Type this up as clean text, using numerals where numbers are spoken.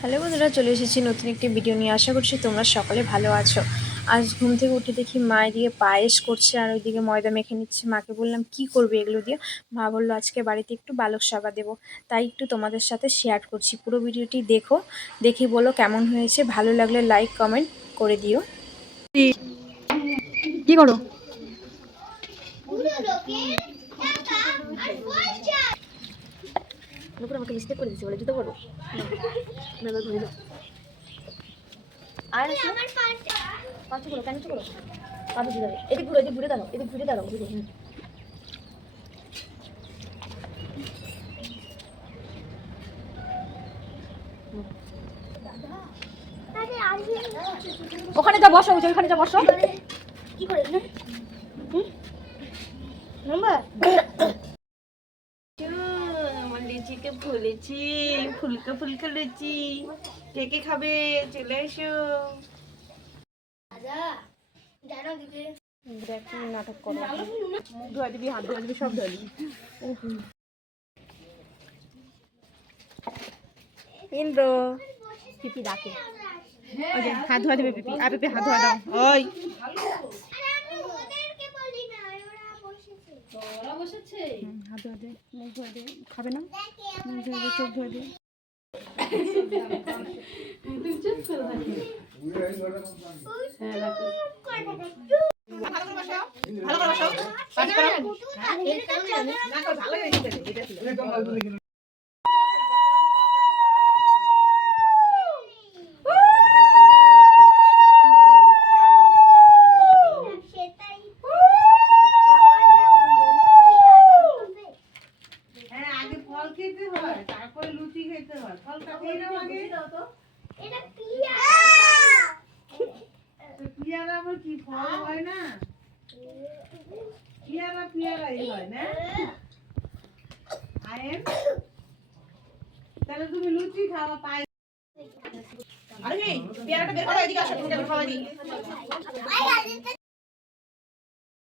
Hello বন্ধুরা, চলে এসেছি নতুন একটি ভিডিও নিয়ে। আশা করছি তোমরা সকলে ভালো আছো। আজ ঘুম থেকে উঠে দেখি মা দিয়ে পায়েস করছে আর ওইদিকে ময়দা মেখে নিচ্ছে। মাকে বললাম কি করবে এগুলো দিয়ে। মা বললো আজকে বাড়িতে একটু বালক সাবা দেবো, তাই একটু তোমাদের সাথে শেয়ার করছি। পুরো ভিডিওটি দেখো, দেখি বলো কেমন হয়েছে। ভালো লাগলে লাইক কমেন্ট করে দিও। কি করো? আমাকে মিস্টেক করে দিচ্ছে, বলে জুতো পরো। আর পাঁচ করো, কেন করো? পাঁচ যাবে, এদিক ঘুরে, এদিক ঘুরে দাঁড়াও, এদিক ঘুরে দাঁড়াও। ওখানে যা বসো, ওখানে যা বসো। কি করে আমার লিচিকে ফুলেছি, ফুলকা ফুলকা লিচি। কে কে খাবে? চলে এসো। নাটক করো, মুখ ধোয়া দিবি, হাত ধোয়া দিবি, সব ধোয়া দিবি। ইন্দ্র পিপি ডাকে, হাত ধোয়া দিবে পিপি। আর পিপি হাত ধোয়া দাও। ওই হাত ধোয়া দে, মুখ ধোয়া দে। খাবে না? মুখ ধোয়া দে, চোখ ধোয়া দে। ভালো করে বসো, পাস করো। হ্যাঁ, আগে ফল খেতে হয়, তারপরে লুচি খেতে হয়। ফলটা খেয়ে নাও আগে। এটা পিয়ারা আবার কি ফল হয় না? পিয়ারাই হয় না? আয়েন, তাহলে তুমি লুচি খাওয়া পাই। আরে পেয়ারাটা বের করো, এদিকে আসো, তুমি খাওয়া দিই।